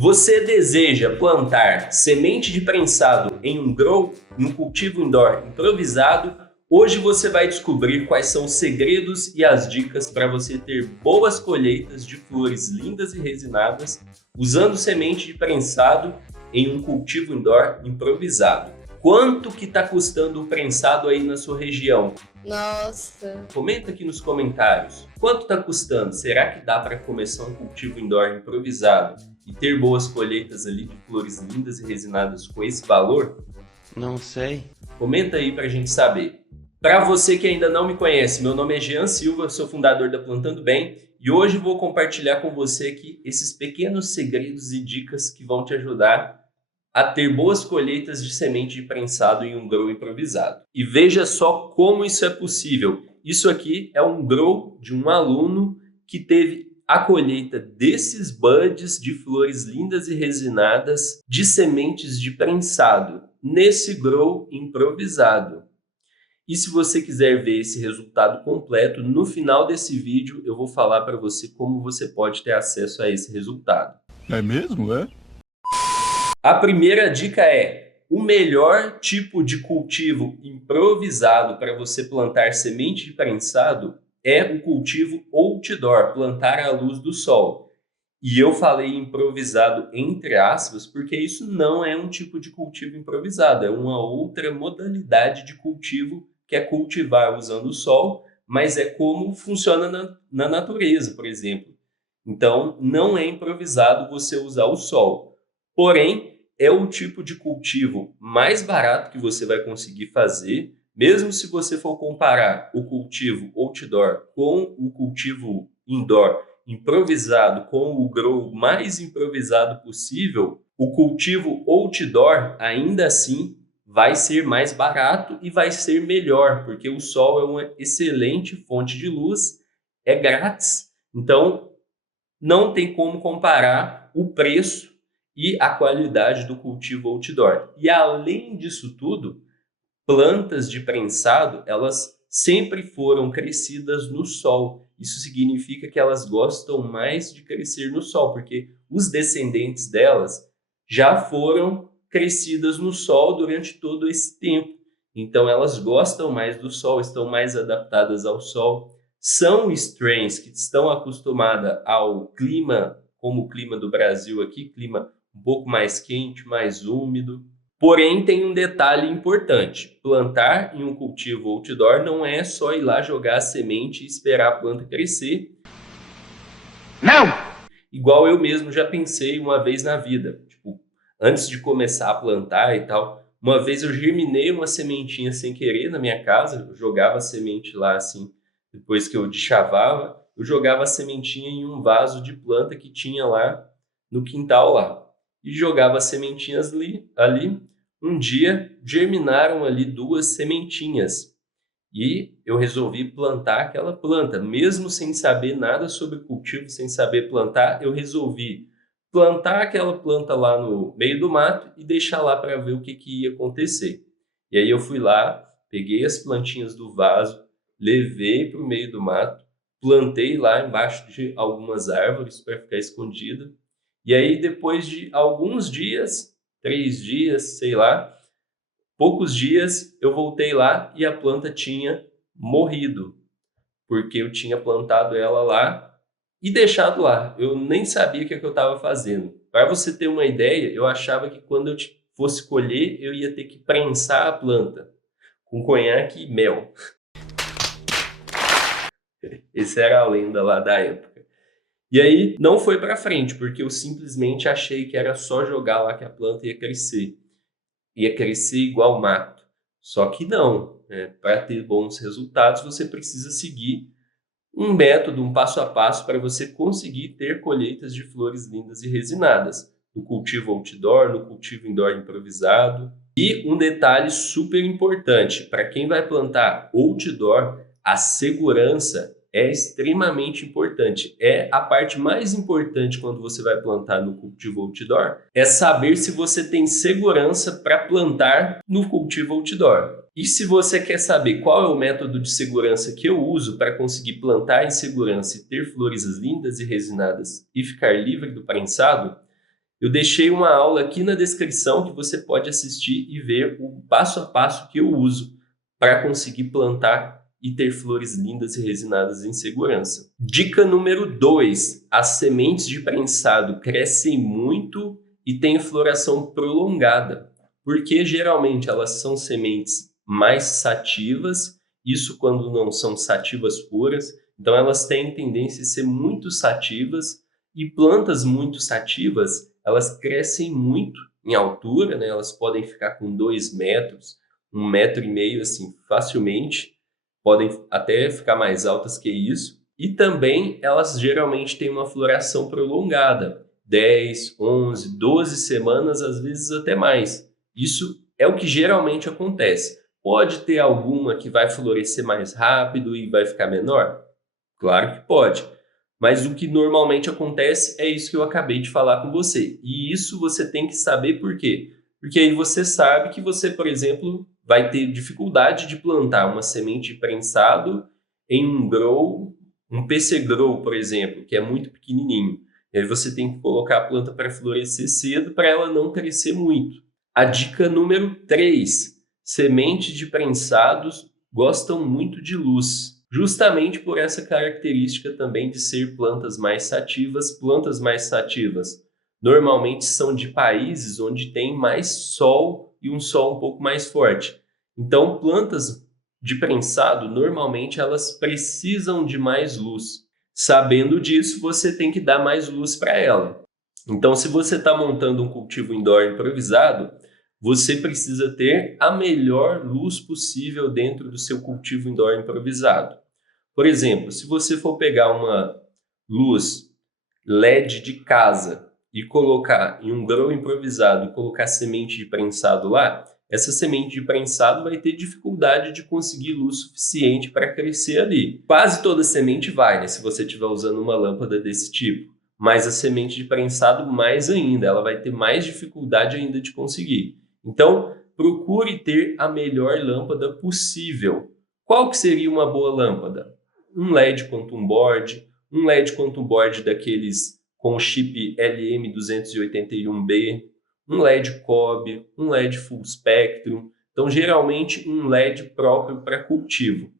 Você deseja plantar semente de prensado em um grow, em um cultivo indoor improvisado? Hoje você vai descobrir quais são os segredos e as dicas para você ter boas colheitas de flores lindas e resinadas usando semente de prensado em um cultivo indoor improvisado. Quanto que está custando o prensado aí na sua região? Nossa, Comenta aqui nos comentários. Quanto está custando? Será que dá para começar um cultivo indoor improvisado e ter boas colheitas ali de flores lindas e resinadas com esse valor? Não sei. Comenta aí para a gente saber. Para você que ainda não me conhece, meu nome é Jean Silva, sou fundador da Plantando Bem e hoje vou compartilhar com você aqui esses pequenos segredos e dicas que vão te ajudar a ter boas colheitas de semente de prensado em um grow improvisado. E veja só como isso é possível. Isso aqui é um grow de um aluno que teve a colheita desses buds de flores lindas e resinadas de sementes de prensado nesse grow improvisado. E se você quiser ver esse resultado completo, no final desse vídeo eu vou falar para você como você pode ter acesso a esse resultado. É mesmo, é? A primeira dica é: o melhor tipo de cultivo improvisado para você plantar semente de prensado é o cultivo outdoor, plantar à luz do sol. E eu falei improvisado entre aspas, porque isso não é um tipo de cultivo improvisado, é uma outra modalidade de cultivo que é cultivar usando o sol, mas é como funciona na natureza, por exemplo. Então, não é improvisado você usar o sol. Porém, é o tipo de cultivo mais barato que você vai conseguir fazer, mesmo se você for comparar o cultivo outdoor com o cultivo indoor improvisado, com o grow mais improvisado possível, o cultivo outdoor ainda assim vai ser mais barato e vai ser melhor, porque o sol é uma excelente fonte de luz, é grátis, então não tem como comparar o preço e a qualidade do cultivo outdoor. E além disso tudo, plantas de prensado, elas sempre foram crescidas no sol. Isso significa que elas gostam mais de crescer no sol, porque os descendentes delas já foram crescidas no sol durante todo esse tempo. Então elas gostam mais do sol, estão mais adaptadas ao sol. São strains que estão acostumadas ao clima, como o clima do Brasil aqui, clima um pouco mais quente, mais úmido. Porém, tem um detalhe importante. Plantar em um cultivo outdoor não é só ir lá jogar a semente e esperar a planta crescer. Não! Igual eu mesmo já pensei uma vez na vida. Tipo, antes de começar a plantar e tal, uma vez eu germinei uma sementinha sem querer na minha casa. Eu jogava a semente lá assim, depois que eu deschavava, eu jogava a sementinha em um vaso de planta que tinha lá no quintal lá. E jogava as sementinhas ali. Um dia germinaram ali 2 sementinhas e eu resolvi plantar aquela planta, mesmo sem saber nada sobre cultivo, sem saber plantar, eu resolvi plantar aquela planta lá no meio do mato e deixar lá para ver o que ia acontecer. E aí eu fui lá, peguei as plantinhas do vaso, levei para o meio do mato, plantei lá embaixo de algumas árvores para ficar escondida. E aí, depois de alguns dias, 3 dias, sei lá, poucos dias, eu voltei lá e a planta tinha morrido, porque eu tinha plantado ela lá e deixado lá. Eu nem sabia o que eu estava fazendo. Para você ter uma ideia, eu achava que quando eu fosse colher, eu ia ter que prensar a planta com conhaque e mel. Essa era a lenda lá da época. E aí não foi para frente, porque eu simplesmente achei que era só jogar lá que a planta ia crescer. Ia crescer igual mato. Só que não. Para ter bons resultados, você precisa seguir um método, um passo a passo para você conseguir ter colheitas de flores lindas e resinadas. No cultivo outdoor, no cultivo indoor improvisado. E um detalhe super importante, para quem vai plantar outdoor, a segurança é extremamente importante. É a parte mais importante quando você vai plantar no cultivo outdoor, é saber se você tem segurança para plantar no cultivo outdoor. E se você quer saber qual é o método de segurança que eu uso para conseguir plantar em segurança e ter flores lindas e resinadas e ficar livre do prensado, Eu deixei uma aula aqui na descrição que você pode assistir e ver o passo a passo que eu uso para conseguir plantar e ter flores lindas e resinadas em segurança. Dica número 2. As sementes de prensado crescem muito e têm floração prolongada, porque geralmente elas são sementes mais sativas, isso quando não são sativas puras, então elas têm tendência a ser muito sativas, e plantas muito sativas, elas crescem muito em altura, né? Elas podem ficar com 2 metros, 1,5 metro, assim, facilmente, podem até ficar mais altas que isso, e também elas geralmente têm uma floração prolongada, 10, 11, 12 semanas, às vezes até mais. Isso é o que geralmente acontece. Pode ter alguma que vai florescer mais rápido e vai ficar menor? Claro que pode. Mas o que normalmente acontece é isso que eu acabei de falar com você. E isso você tem que saber por quê. Porque aí você sabe que você, por exemplo, vai ter dificuldade de plantar uma semente de prensado em um grow, um PC grow, por exemplo, que é muito pequenininho. E aí você tem que colocar a planta para florescer cedo para ela não crescer muito. A dica número 3. Sementes de prensados gostam muito de luz. Justamente por essa característica também de ser plantas mais sativas. Plantas mais sativas normalmente são de países onde tem mais sol e um sol um pouco mais forte. Então, plantas de prensado, normalmente elas precisam de mais luz. Sabendo disso, você tem que dar mais luz para ela. Então, se você está montando um cultivo indoor improvisado, você precisa ter a melhor luz possível dentro do seu cultivo indoor improvisado. Por exemplo, se você for pegar uma luz LED de casa e colocar em um grow improvisado e colocar semente de prensado lá, essa semente de prensado vai ter dificuldade de conseguir luz suficiente para crescer ali. Quase toda semente vai, né, se você estiver usando uma lâmpada desse tipo. Mas a semente de prensado mais ainda, ela vai ter mais dificuldade ainda de conseguir. Então, procure ter a melhor lâmpada possível. Qual que seria uma boa lâmpada? Um LED quantum board, um LED quantum board daqueles com chip LM281B, um LED Cobb, um LED Full Spectrum. Então, geralmente, um LED próprio para cultivo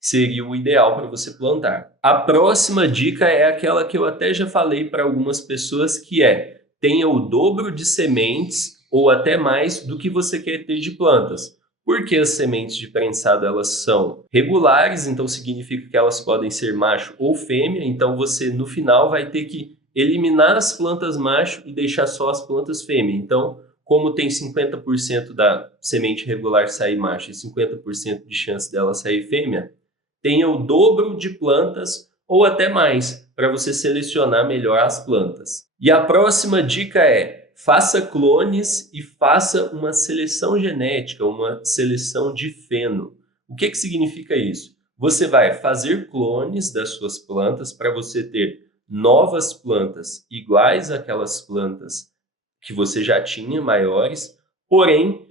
seria o ideal para você plantar. A próxima dica é aquela que eu até já falei para algumas pessoas, que é: tenha o dobro de sementes ou até mais do que você quer ter de plantas. Porque as sementes de prensado elas são regulares, então significa que elas podem ser macho ou fêmea, então você no final vai ter que eliminar as plantas macho e deixar só as plantas fêmea. Então, como tem 50% da semente regular sair macho e 50% de chance dela sair fêmea, tenha o dobro de plantas ou até mais, para você selecionar melhor as plantas. E a próxima dica é: faça clones e faça uma seleção genética, uma seleção de feno. O que significa isso? Você vai fazer clones das suas plantas para você ter novas plantas iguais àquelas plantas que você já tinha, maiores, porém,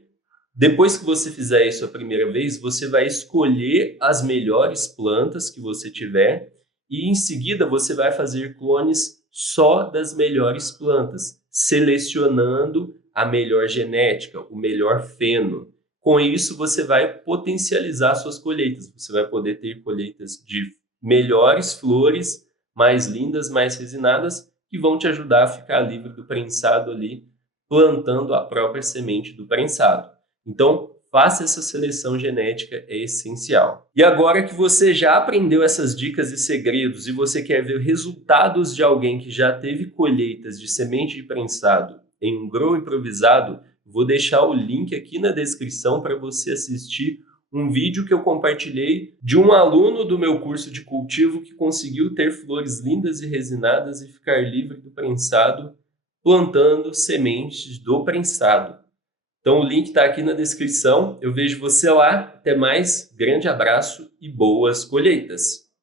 depois que você fizer isso a primeira vez, você vai escolher as melhores plantas que você tiver e em seguida você vai fazer clones só das melhores plantas, selecionando a melhor genética, o melhor feno. Com isso, você vai potencializar suas colheitas. Você vai poder ter colheitas de melhores flores, mais lindas, mais resinadas, que vão te ajudar a ficar livre do prensado ali, plantando a própria semente do prensado. Então, faça essa seleção genética, é essencial. E agora que você já aprendeu essas dicas e segredos e você quer ver resultados de alguém que já teve colheitas de semente de prensado em um grow improvisado, vou deixar o link aqui na descrição para você assistir um vídeo que eu compartilhei de um aluno do meu curso de cultivo que conseguiu ter flores lindas e resinadas e ficar livre do prensado plantando sementes do prensado. Então o link está aqui na descrição. Eu vejo você lá. Até mais. Grande abraço e boas colheitas!